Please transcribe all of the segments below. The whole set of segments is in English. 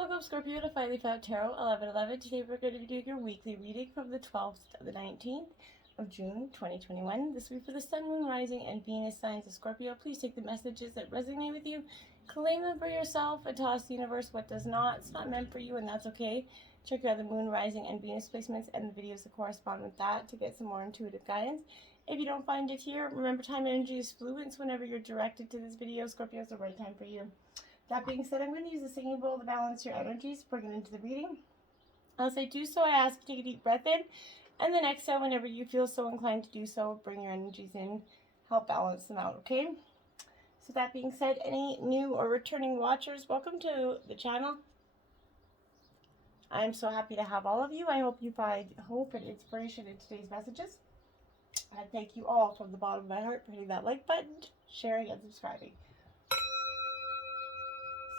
Welcome, Scorpio, to Finally Found Tarot 1111. Today we're going to be doing your weekly reading from the 12th to the 19th of June 2021. This week for the Sun, Moon, Rising, and Venus signs of Scorpio. Please take the messages that resonate with you, claim them for yourself, and toss the universe what does not. It's not meant for you, and that's okay. Check out the Moon, Rising, and Venus placements and the videos that correspond with that to get some more intuitive guidance. If you don't find it here, remember time energy is fluid, so whenever you're directed to this video, Scorpio is the right time for you. That being said, I'm going to use the singing bowl to balance your energies, bring it into the reading. As I do so, I ask you to take a deep breath in, and then exhale whenever you feel so inclined to do so. Bring your energies in, help balance them out, okay? So that being said, any new or returning watchers, welcome to the channel. I'm so happy to have all of you. I hope you find hope and inspiration in today's messages. I thank you all from the bottom of my heart for hitting that like button, sharing, and subscribing.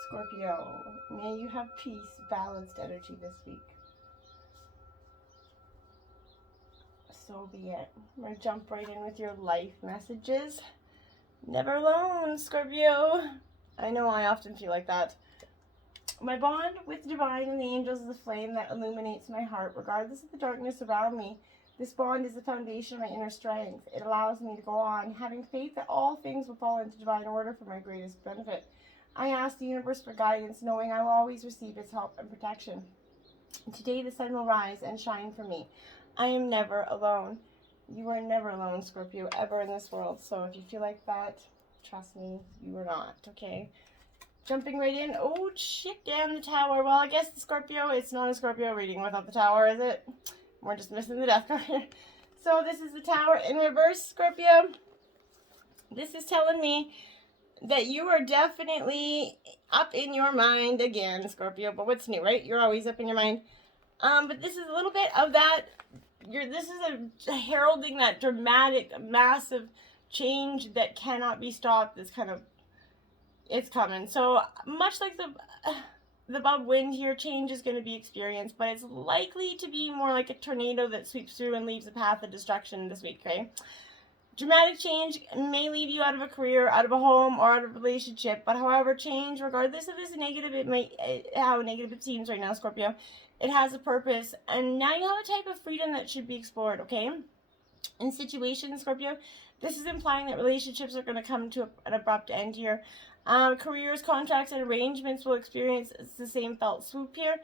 Scorpio, may you have peace, balanced energy this week. So be it. We're going to jump right in with your life messages. Never alone, Scorpio. I know I often feel like that. My bond with divine and the angels is a flame that illuminates my heart, regardless of the darkness around me. This bond is the foundation of my inner strength. It allows me to go on, having faith that all things will fall into divine order for my greatest benefit. I ask the universe for guidance, knowing I will always receive its help and protection. Today the sun will rise and shine for me. I am never alone. You are never alone, Scorpio, ever in this world. So if you feel like that, trust me, you are not, okay? Jumping right in. Oh, shit, damn the tower. Well, I guess the Scorpio, it's not a Scorpio reading without the tower, is it? We're just missing the death card here. So this is the tower in reverse, Scorpio. This is telling me that you are definitely up in your mind again, Scorpio. But what's new, right? You're always up in your mind. But this is a little bit of that. This is a heralding that dramatic, massive change that cannot be stopped. It's coming. So much like the above wind here, change is going to be experienced, but it's likely to be more like a tornado that sweeps through and leaves a path of destruction this week, okay? Dramatic change may leave you out of a career, out of a home, or out of a relationship. But however, change, regardless of its negative, how negative it seems right now, Scorpio, it has a purpose. And now you have a type of freedom that should be explored, okay? In situations, Scorpio, this is implying that relationships are going to come to an abrupt end here. Careers, contracts, and arrangements will experience the same felt swoop here.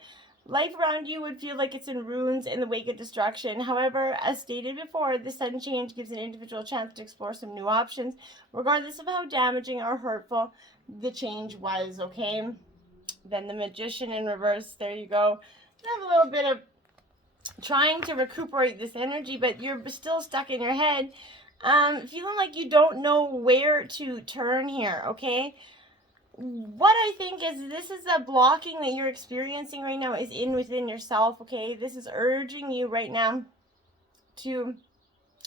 Life around you would feel like it's in ruins in the wake of destruction. However, as stated before, this sudden change gives an individual a chance to explore some new options, regardless of how damaging or hurtful the change was, okay? Then the Magician in reverse, there you go. You have a little bit of trying to recuperate this energy, but you're still stuck in your head, feeling like you don't know where to turn here, okay? What I think is this is a blocking that you're experiencing right now is within yourself, okay? This is urging you right now to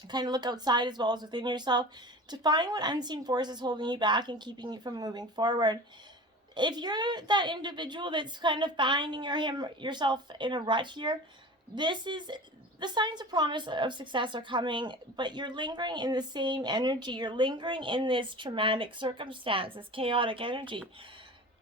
kind of look outside as well as within yourself to find what unseen force is holding you back and keeping you from moving forward. If you're that individual that's kind of finding yourself in a rut here, this is the signs of promise of success are coming, but you're lingering in the same energy. You're lingering in this traumatic circumstance, this chaotic energy.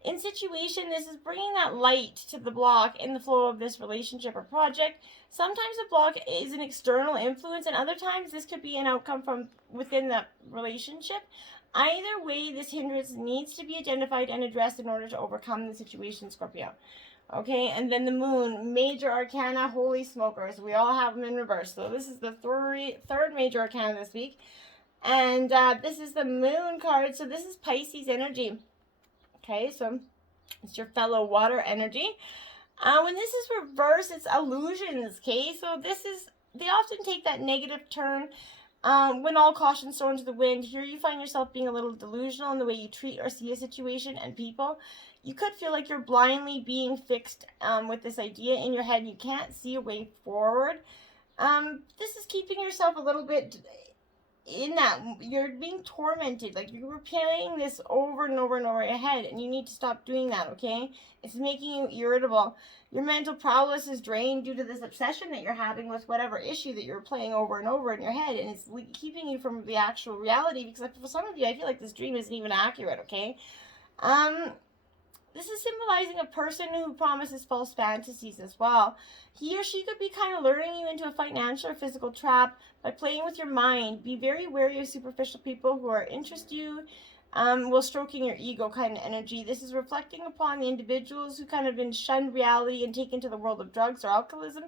In situation, this is bringing that light to the block in the flow of this relationship or project. Sometimes the block is an external influence, and other times this could be an outcome from within the relationship. Either way, this hindrance needs to be identified and addressed in order to overcome the situation, Scorpio. Okay, and then the moon, major arcana, holy smokers. We all have them in reverse. So this is the third major arcana this week. And this is the moon card. So this is Pisces energy. Okay, so it's your fellow water energy. When this is reversed, it's illusions, okay? So they often take that negative turn. When all caution's thrown to the wind, here you find yourself being a little delusional in the way you treat or see a situation and people. You could feel like you're blindly being fixed with this idea in your head. You can't see a way forward. This is keeping yourself a little bit in that. You're being tormented. Like you're replaying this over and over and over in your head, and you need to stop doing that, okay? It's making you irritable. Your mental prowess is drained due to this obsession that you're having with whatever issue that you're playing over and over in your head, and it's keeping you from the actual reality, because for some of you, I feel like this dream isn't even accurate, okay? this is symbolizing a person who promises false fantasies as well. He or she could be kind of luring you into a financial or physical trap by playing with your mind. Be very wary of superficial people who are interest you, while stroking your ego kind of energy. This is reflecting upon the individuals who kind of been shunned reality and taken to the world of drugs or alcoholism,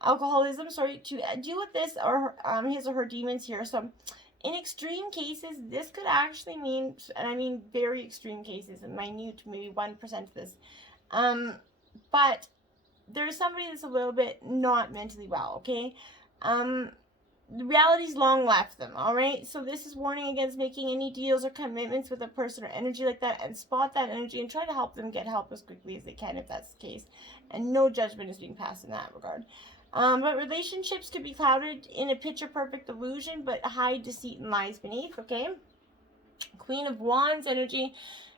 to deal with this or his or her demons here. So in extreme cases, this could actually mean, and I mean very extreme cases, and minute, maybe 1% of this, but there's somebody that's a little bit not mentally well, okay? The reality's long left them, all right? So this is warning against making any deals or commitments with a person or energy like that, and spot that energy and try to help them get help as quickly as they can if that's the case. And no judgment is being passed in that regard. But relationships could be clouded in a picture-perfect illusion, but hide deceit and lies beneath, okay? Queen of Wands energy.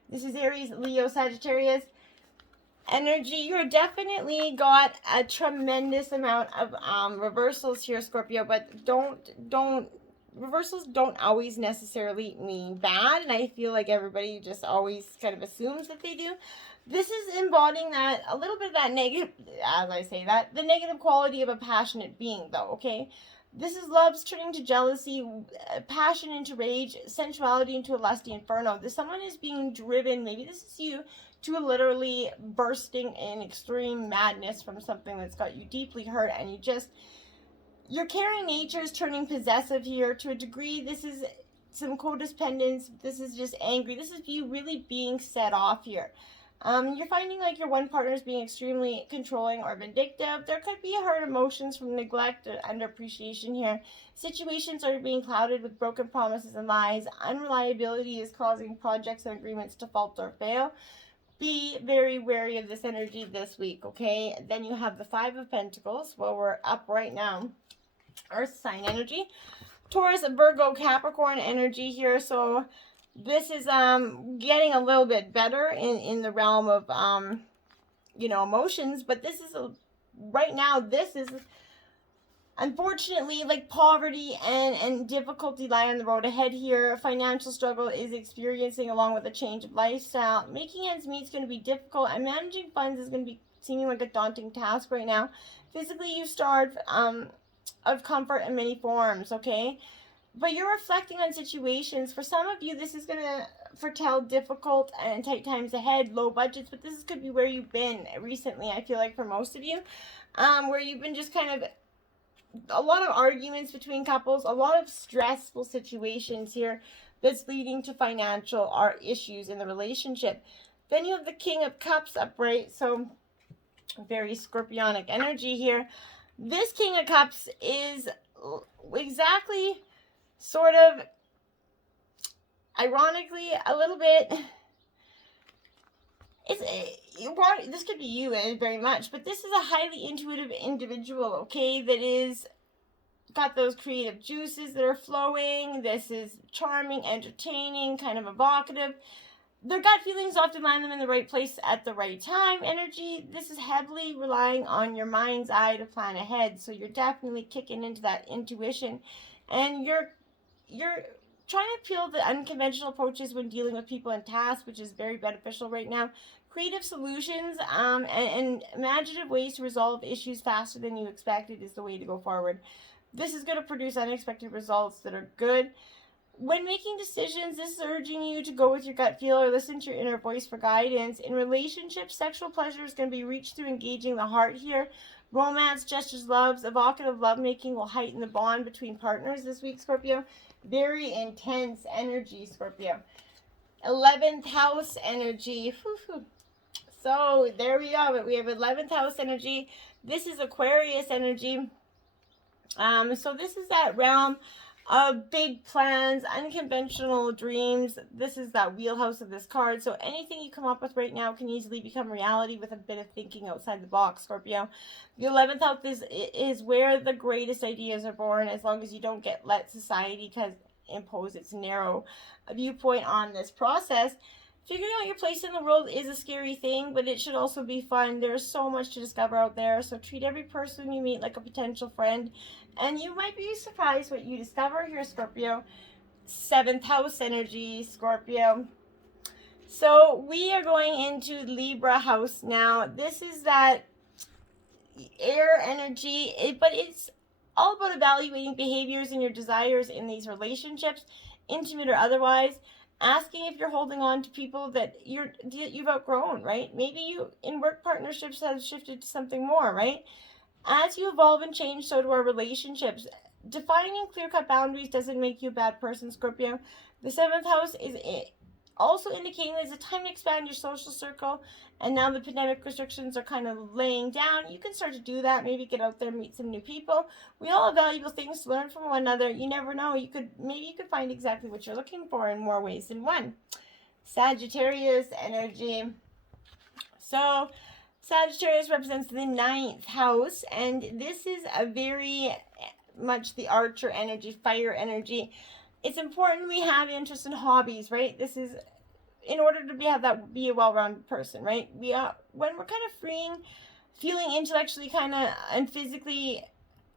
This is Aries, Leo, Sagittarius energy. You're definitely got a tremendous amount of reversals here, Scorpio, but reversals don't always necessarily mean bad, and I feel like everybody just always kind of assumes that they do. This is embodying that, a little bit of that negative, as I say that, the negative quality of a passionate being, though, okay? This is love's turning to jealousy, passion into rage, sensuality into a lusty inferno. Someone is being driven, maybe this is you, to literally bursting in extreme madness from something that's got you deeply hurt, and your caring nature is turning possessive here to a degree. This is some codependence. This is just angry. This is you really being set off here. You're finding like your one partner is being extremely controlling or vindictive. There could be hurt emotions from neglect or underappreciation here. Situations are being clouded with broken promises and lies. Unreliability is causing projects and agreements to falter or fail. Be very wary of this energy this week, okay? Then you have the Five of Pentacles. Well, we're up right now. Earth sign energy. Taurus, Virgo, Capricorn energy here. So this is getting a little bit better in the realm of emotions, but this is right now this is unfortunately like poverty and difficulty lie on the road ahead here. Financial struggle is experiencing along with a change of lifestyle. Making ends meet is going to be difficult, and managing funds is going to be seeming like a daunting task right now. Physically, you starve of comfort in many forms, okay? But you're reflecting on situations. For some of you, this is going to foretell difficult and tight times ahead, low budgets, but this could be where you've been recently, I feel like, for most of you, where you've been just kind of a lot of arguments between couples, a lot of stressful situations here that's leading to financial issues in the relationship. Then you have the King of Cups upright, so very scorpionic energy here. This King of Cups is exactly sort of, ironically, a little bit, this could be you very much, but this is a highly intuitive individual, okay, that is got those creative juices that are flowing. This is charming, entertaining, kind of evocative. Their gut feelings often land them in the right place at the right time. Energy, this is heavily relying on your mind's eye to plan ahead, so you're definitely kicking into that intuition, and you're trying to appeal the unconventional approaches when dealing with people and tasks, which is very beneficial right now. Creative solutions and imaginative ways to resolve issues faster than you expected is the way to go forward. This is going to produce unexpected results that are good. When making decisions, this is urging you to go with your gut feel or listen to your inner voice for guidance. In relationships, sexual pleasure is going to be reached through engaging the heart here. Romance, gestures, loves, evocative lovemaking will heighten the bond between partners this week, Scorpio. Very intense energy, Scorpio. 11th house energy. So there we go. We have 11th house energy. This is Aquarius energy. So this is that realm of big plans, unconventional dreams. This is that wheelhouse of this card. So anything you come up with right now can easily become reality with a bit of thinking outside the box, Scorpio. The 11th house is where the greatest ideas are born, as long as you don't let society impose its narrow viewpoint on this process. Figuring out your place in the world is a scary thing, but it should also be fun. There's so much to discover out there, so treat every person you meet like a potential friend, and you might be surprised what you discover here, Scorpio. 7th house energy, Scorpio. So we are going into Libra house now. This is that air energy, but it's all about evaluating behaviors and your desires in these relationships, intimate or otherwise. Asking if you're holding on to people that you've outgrown, right? Maybe you in work partnerships have shifted to something more, right? As you evolve and change, so do our relationships. Defining clear-cut boundaries doesn't make you a bad person, Scorpio. The seventh house is also indicating there's a time to expand your social circle, and now the pandemic restrictions are kind of laying down. You can start to do that. Maybe get out there, meet some new people. We all have valuable things to learn from one another. You never know. Maybe you could find exactly what you're looking for in more ways than one. Sagittarius energy. So Sagittarius represents the ninth house, and this is a very much the archer energy, fire energy. It's important we have interest in hobbies, right? This is in order to be a well-rounded person, right? When we're kind of feeling intellectually kind of and physically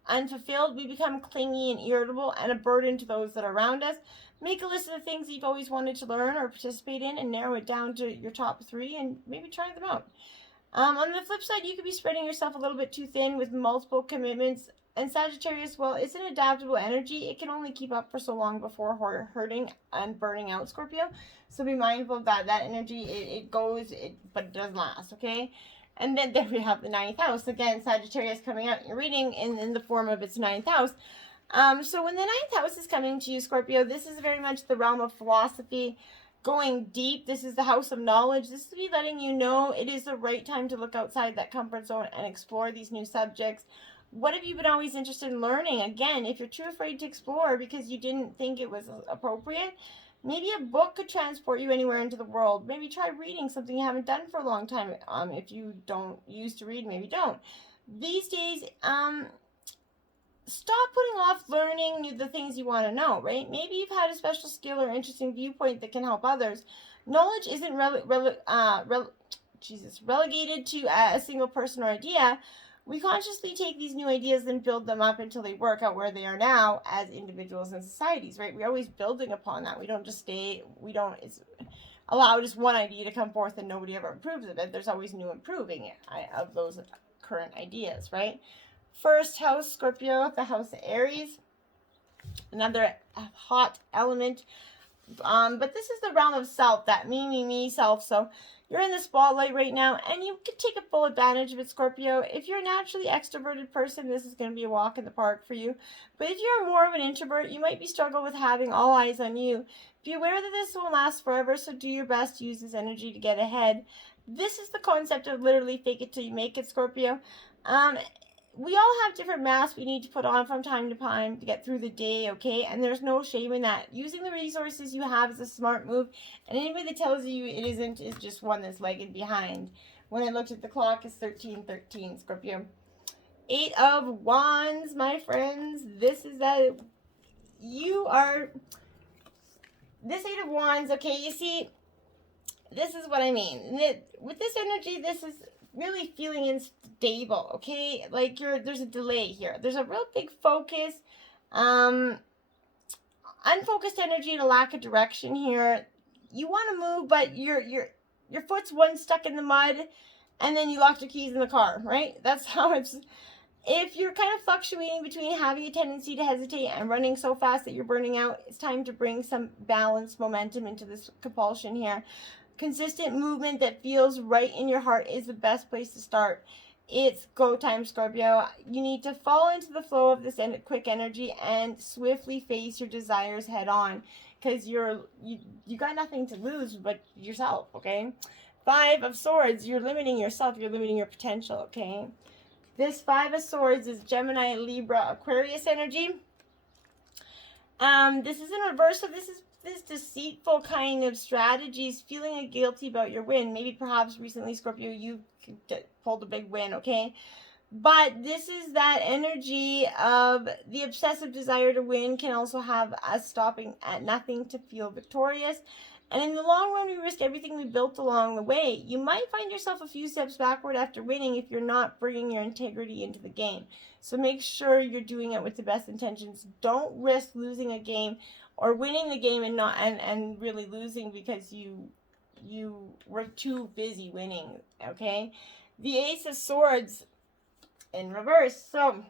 unfulfilled, we become clingy and irritable and a burden to those that are around us. Make a list of the things you've always wanted to learn or participate in and narrow it down to your top 3 and maybe try them out. On the flip side, you could be spreading yourself a little bit too thin with multiple commitments. And Sagittarius, well, it's an adaptable energy. It can only keep up for so long before hurting and burning out, Scorpio. So be mindful of that. That energy, it goes, but it does last, okay? And then there we have the ninth house. Again, Sagittarius coming out in your reading in the form of its ninth house. So when the ninth house is coming to you, Scorpio, this is very much the realm of philosophy, going deep. This is the house of knowledge. This is to be letting you know it is the right time to look outside that comfort zone and explore these new subjects. What have you been always interested in learning? Again, if you're too afraid to explore because you didn't think it was appropriate, maybe a book could transport you anywhere into the world. Maybe try reading something you haven't done for a long time. If you don't used to read, maybe don't. These days, stop putting off learning the things you want to know, right? Maybe you've had a special skill or interesting viewpoint that can help others. Knowledge isn't relegated to a single person or idea. We consciously take these new ideas and build them up until they work out where they are now as individuals and societies, right? We're always building upon that. We don't just it's allow just one idea to come forth and nobody ever improves of it. There's always new improving of those current ideas, right? First house, Scorpio, the house of Aries, another hot element. But this is the realm of self, that me, self. So you're in the spotlight right now, and you can take a full advantage of it, Scorpio. If you're a naturally extroverted person, this is going to be a walk in the park for you. But if you're more of an introvert, you might be struggling with having all eyes on you. Be aware that this won't last forever, so do your best to use this energy to get ahead. This is the concept of literally fake it till you make it, Scorpio. We all have different masks we need to put on from time to time to get through the day, okay? And there's no shame in that. Using the resources you have is a smart move, and anybody that tells you it isn't is just one that's lagging behind. When I looked at the clock, it's 13:13, Scorpio. 8 of Wands, my friends. This is that this 8 of Wands, okay? You see, this is what I mean. With this energy, this is really feeling unstable, okay? Like there's a delay here. There's a real big focus, unfocused energy and a lack of direction here. You want to move, but your foot's stuck in the mud, and then you locked your keys in the car, right? That's how it's. If you're kind of fluctuating between having a tendency to hesitate and running so fast that you're burning out, it's time to bring some balance, momentum into this compulsion here. Consistent movement that feels right in your heart is the best place to start. It's go time, Scorpio. You need to fall into the flow of this quick energy and swiftly face your desires head on, because you got nothing to lose but yourself, okay? 5 of Swords, you're limiting yourself, you're limiting your potential, okay? This 5 of Swords is Gemini, Libra, Aquarius energy. This is in reverse, so this deceitful kind of strategies, feeling guilty about your win. Maybe perhaps recently, Scorpio, you pulled a big win, okay? But this is that energy of the obsessive desire to win can also have us stopping at nothing to feel victorious. And in the long run, we risk everything we built along the way. You might find yourself a few steps backward after winning if you're not bringing your integrity into the game. So make sure you're doing it with the best intentions. Don't risk losing a game or winning the game and really losing because you you were too busy winning, okay? The Ace of Swords in reverse. So,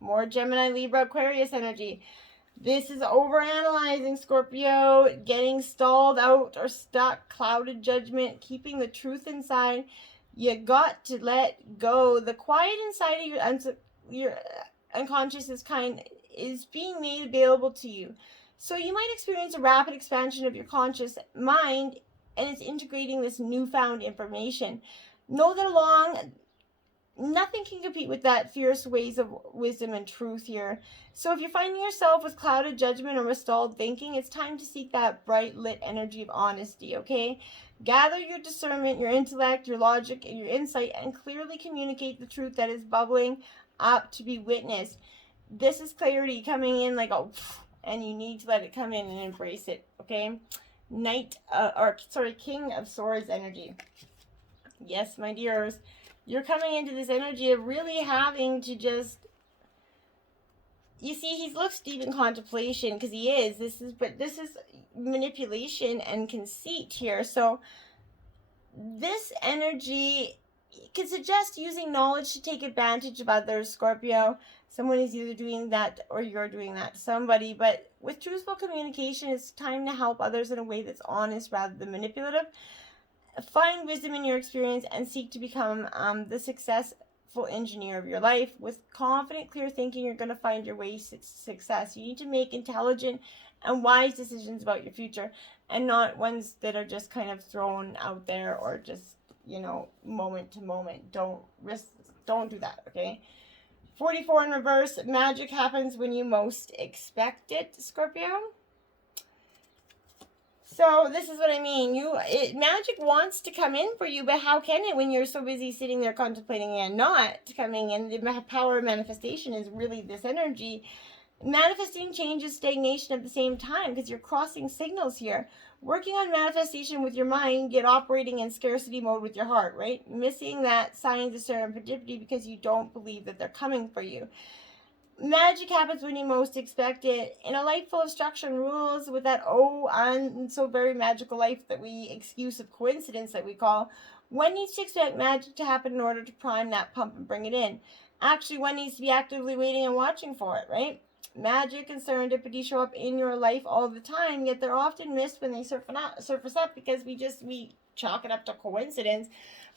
more Gemini, Libra, Aquarius energy. This is overanalyzing, Scorpio, getting stalled out or stuck, clouded judgment, keeping the truth inside. You got to let go. The quiet inside of your unconscious is being made available to you. So you might experience a rapid expansion of your conscious mind, and it's integrating this newfound information. Know that nothing can compete with that fierce ways of wisdom and truth here. So if you're finding yourself with clouded judgment or stalled thinking, it's time to seek that bright lit energy of honesty, okay? Gather your discernment, your intellect, your logic, and your insight, and clearly communicate the truth that is bubbling up to be witnessed. This is clarity coming in like and you need to let it come in and embrace it, okay? King of Swords energy. Yes, my dears. You're coming into this energy of really having to just, you see, he looks deep in contemplation because he is. This is manipulation and conceit here. So this energy can suggest using knowledge to take advantage of others, Scorpio. Someone is either doing that or you're doing that to somebody. But with truthful communication, it's time to help others in a way that's honest rather than manipulative. Find wisdom in your experience and seek to become the successful engineer of your life. With confident, clear thinking, you're going to find your way to success. You need to make intelligent and wise decisions about your future, and not ones that are just kind of thrown out there or just, moment to moment. Don't do that, okay? 44 in reverse. Magic happens when you most expect it, Scorpio. So this is what I mean. Magic wants to come in for you, but how can it when you're so busy sitting there contemplating and not coming in? The power of manifestation is really this energy. Manifesting changes stagnation at the same time because you're crossing signals here. Working on manifestation with your mind, yet operating in scarcity mode with your heart, right? Missing that signs of serendipity because you don't believe that they're coming for you. Magic happens when you most expect it. In a life full of structure and rules, with that so very magical life that we excuse of coincidence that we call, one needs to expect magic to happen in order to prime that pump and bring it in. Actually, one needs to be actively waiting and watching for it, right? Magic and serendipity show up in your life all the time, yet they're often missed when they surface up because we chalk it up to coincidence,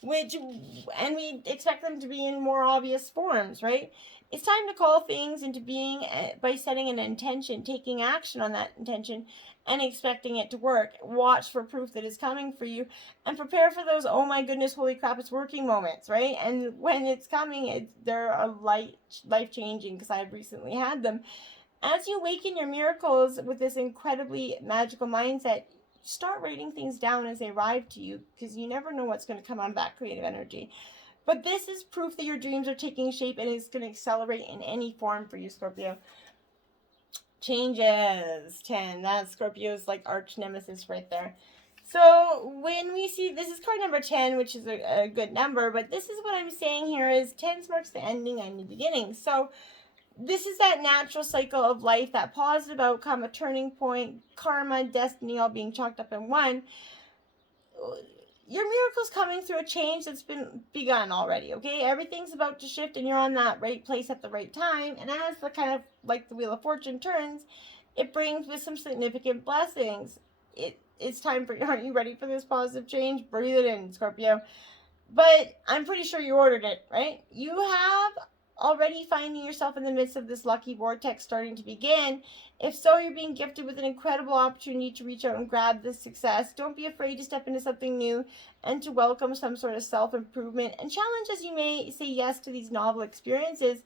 and we expect them to be in more obvious forms, right? It's time to call things into being by setting an intention, taking action on that intention, and expecting it to work. Watch for proof that it's coming for you, and prepare for those, oh my goodness, holy crap, it's working moments, right? And when it's coming, they're life-changing because I've recently had them. As you awaken your miracles with this incredibly magical mindset, start writing things down as they arrive to you because you never know what's going to come out of that creative energy. But this is proof that your dreams are taking shape and it's going to accelerate in any form for you, Scorpio. Changes. 10. That's Scorpio's arch nemesis right there. So when we see, this is card number 10, which is a good number, but this is what I'm saying here is 10 marks the ending and the beginning. So this is that natural cycle of life, that positive outcome, a turning point, karma, destiny, all being chalked up in one. Your miracle's coming through a change that's been begun already, okay? Everything's about to shift and you're on that right place at the right time. And as the kind of like the Wheel of Fortune turns, it brings with some significant blessings. It's time for, aren't you ready for this positive change? Breathe it in, Scorpio. But I'm pretty sure you ordered it, right? You have already finding yourself in the midst of this lucky vortex starting to begin. If so, you're being gifted with an incredible opportunity to reach out and grab this success. Don't be afraid to step into something new and to welcome some sort of self-improvement. And challenge as you may say yes to these novel experiences.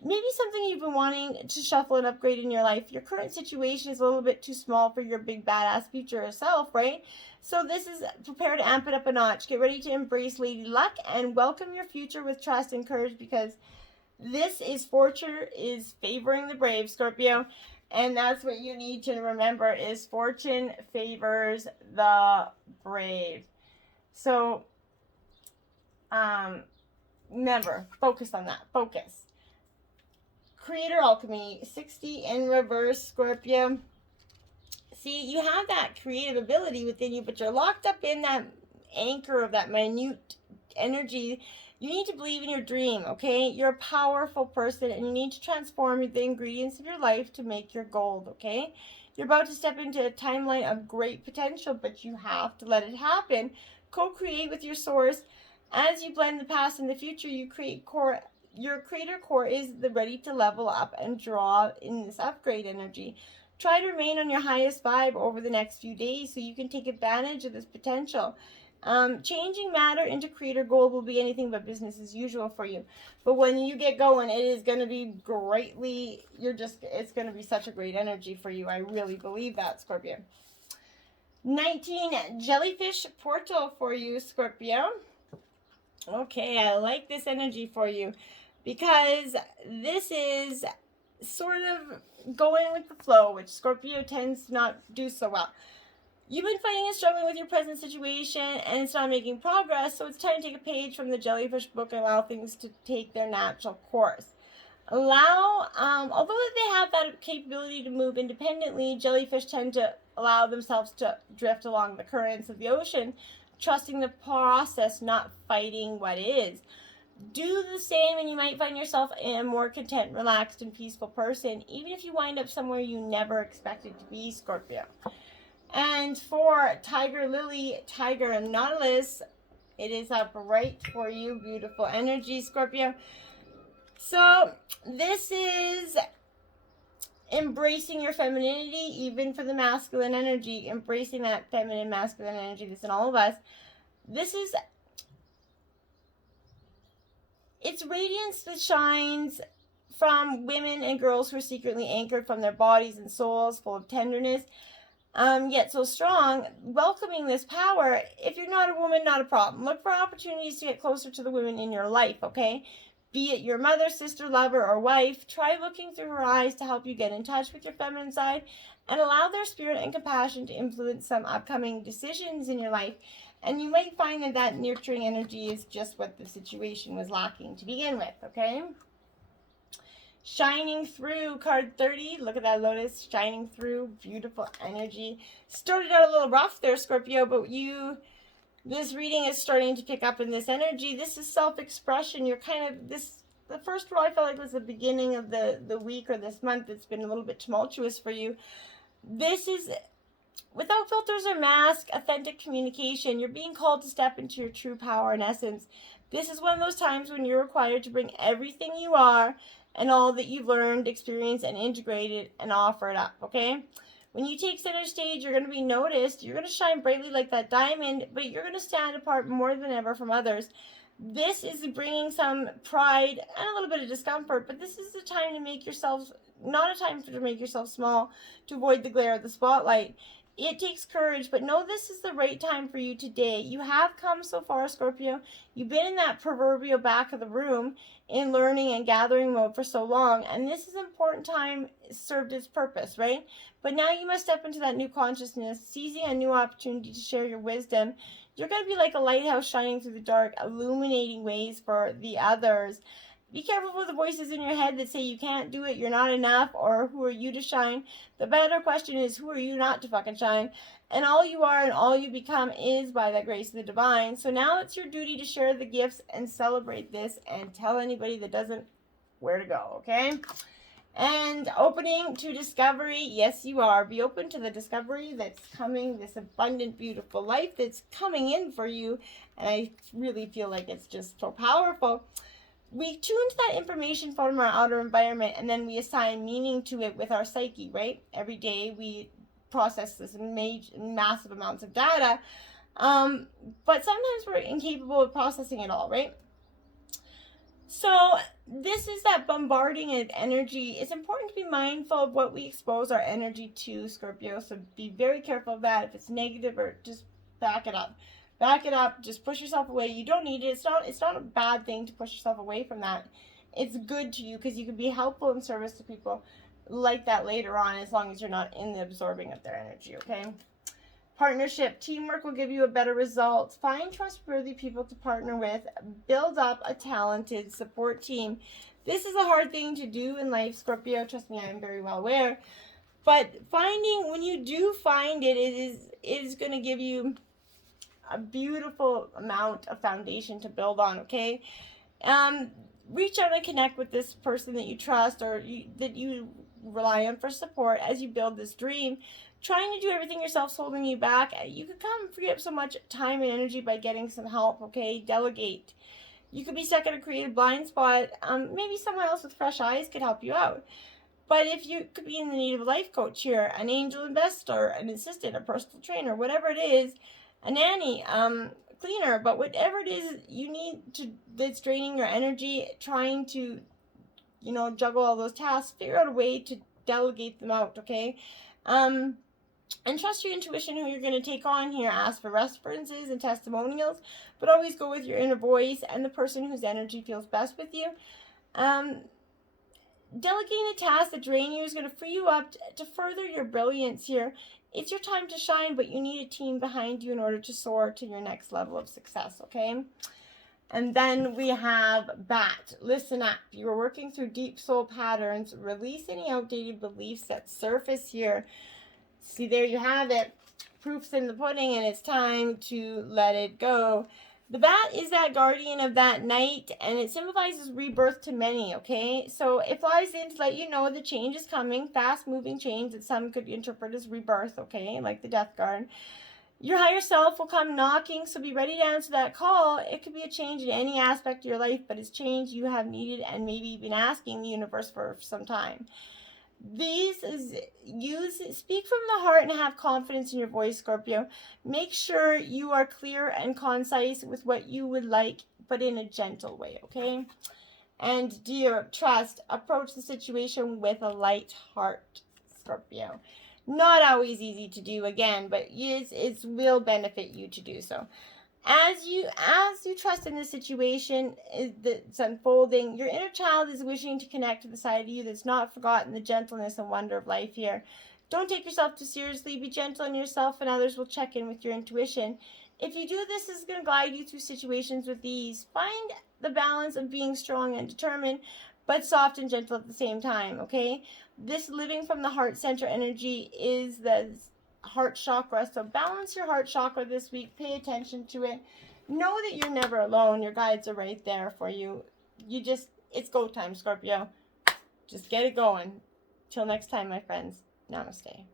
Maybe something you've been wanting to shuffle and upgrade in your life. Your current situation is a little bit too small for your big badass future self, right? So this is prepare to amp it up a notch. Get ready to embrace Lady Luck and welcome your future with trust and courage because this is fortune is favoring the brave, Scorpio. And that's what you need to remember is fortune favors the brave. So, remember, focus on that. Focus. Creator Alchemy, 60 in reverse, Scorpio. See, you have that creative ability within you, but you're locked up in that anchor of that minute energy. You need to believe in your dream, okay? You're a powerful person, and you need to transform the ingredients of your life to make your gold, okay? You're about to step into a timeline of great potential, but you have to let it happen. Co-create with your source. As you blend the past and the future, you create core. Your creator core is ready to level up and draw in this upgrade energy. Try to remain on your highest vibe over the next few days so you can take advantage of this potential. Changing matter into creator gold will be anything but business as usual for you. But when you get going, it is going to be it's going to be such a great energy for you. I really believe that, Scorpio. 19, jellyfish portal for you, Scorpio. Okay, I like this energy for you because this is sort of going with the flow, which Scorpio tends to not do so well. You've been fighting and struggling with your present situation, and it's not making progress, so it's time to take a page from the jellyfish book and allow things to take their natural course. Although they have that capability to move independently, jellyfish tend to allow themselves to drift along the currents of the ocean, trusting the process, not fighting what is. Do the same, and you might find yourself a more content, relaxed, and peaceful person, even if you wind up somewhere you never expected to be, Scorpio. And for Tiger Lily, Tiger and Nautilus, it is up right for you. Beautiful energy, Scorpio. So this is embracing your femininity, even for the masculine energy. Embracing that feminine, masculine energy that's in all of us. It's radiance that shines from women and girls who are secretly anchored from their bodies and souls, full of tenderness. Yet so strong, welcoming this power. If you're not a woman, not a problem. Look for opportunities to get closer to the women in your life, okay? Be it your mother, sister, lover, or wife, try looking through her eyes to help you get in touch with your feminine side and allow their spirit and compassion to influence some upcoming decisions in your life. And you might find that that nurturing energy is just what the situation was lacking to begin with, okay? Shining through, card 30. Look at that lotus shining through. Beautiful energy. Started out a little rough there, Scorpio, but this reading is starting to pick up in this energy. This is self-expression. You're kind of the first row I felt like was the beginning of the week or this month. It's been a little bit tumultuous for you. This is without filters or mask, authentic communication. You're being called to step into your true power and essence. This is one of those times when you're required to bring everything you are and all that you've learned, experienced, and integrated and offer it up, okay? When you take center stage, you're going to be noticed. You're going to shine brightly like that diamond, but you're going to stand apart more than ever from others. This is bringing some pride and a little bit of discomfort, but this is the time to make yourself, not a time to make yourself small, to avoid the glare of the spotlight. It takes courage, but know this is the right time for you today. You have come so far, Scorpio. You've been in that proverbial back of the room in learning and gathering mode for so long, and this is an important time served its purpose, right? But now you must step into that new consciousness, seizing a new opportunity to share your wisdom. You're going to be like a lighthouse shining through the dark, illuminating ways for the others. Be careful with the voices in your head that say you can't do it, you're not enough, or who are you to shine. The better question is, who are you not to fucking shine? And all you are and all you become is by the grace of the divine. So now it's your duty to share the gifts and celebrate this and tell anybody that doesn't where to go, okay? And opening to discovery, yes you are. Be open to the discovery that's coming, this abundant, beautiful life that's coming in for you. And I really feel like it's just so powerful. We tune to that information from our outer environment, and then we assign meaning to it with our psyche, right? Every day we process this massive amounts of data, but sometimes we're incapable of processing it all, right? So this is that bombarding of energy. It's important to be mindful of what we expose our energy to, Scorpio, so be very careful of that. If it's negative, or just back it up. Back it up. Just push yourself away. You don't need it. It's not a bad thing to push yourself away from that. It's good to you because you can be helpful in service to people like that later on, as long as you're not in the absorbing of their energy, okay? Partnership. Teamwork will give you a better result. Find trustworthy people to partner with. Build up a talented support team. This is a hard thing to do in life, Scorpio. Trust me, I'm very well aware. But finding, when you do find it, it is going to give you a beautiful amount of foundation to build on, okay? Reach out and connect with this person that you trust or that you rely on for support as you build this dream. Trying to do everything yourself's holding you back. You could come free up so much time and energy by getting some help, okay? Delegate. You could be stuck in a creative blind spot. Maybe someone else with fresh eyes could help you out. But if you could be in the need of a life coach here, an angel investor, an assistant, a personal trainer, whatever it is, a nanny, cleaner, but whatever it is you need to, that's draining your energy, trying to, juggle all those tasks, figure out a way to delegate them out, okay? And trust your intuition who you're going to take on here. Ask for references and testimonials, but always go with your inner voice and the person whose energy feels best with you. Delegating a task that drains you is going to free you up to further your brilliance here. It's your time to shine, but you need a team behind you in order to soar to your next level of success, okay? And then we have Bat. Listen up. You are working through deep soul patterns. Release any outdated beliefs that surface here. See, there you have it. Proof's in the pudding, and it's time to let it go. The bat is that guardian of that night, and it symbolizes rebirth to many, okay? So it flies in to let you know the change is coming, fast-moving change that some could interpret as rebirth, okay, like the Death Guard. Your higher self will come knocking, so be ready to answer that call. It could be a change in any aspect of your life, but it's change you have needed and maybe been asking the universe for some time. Speak from the heart and have confidence in your voice, Scorpio. Make sure you are clear and concise with what you would like, but in a gentle way, okay? And dear, trust, approach the situation with a light heart, Scorpio. Not always easy to do, again, but it will benefit you to do so. As you trust in the situation that's unfolding, your inner child is wishing to connect to the side of you that's not forgotten the gentleness and wonder of life here. Don't take yourself too seriously. Be gentle on yourself, and others will check in with your intuition. If you do this, is going to glide you through situations with ease. Find the balance of being strong and determined, but soft and gentle at the same time, okay? This living from the heart center energy is the heart chakra, so balance your heart chakra this week. Pay attention to it. Know that you're never alone. Your guides are right there for you. It's go time, Scorpio. Just get it going. Till next time, my friends. Namaste.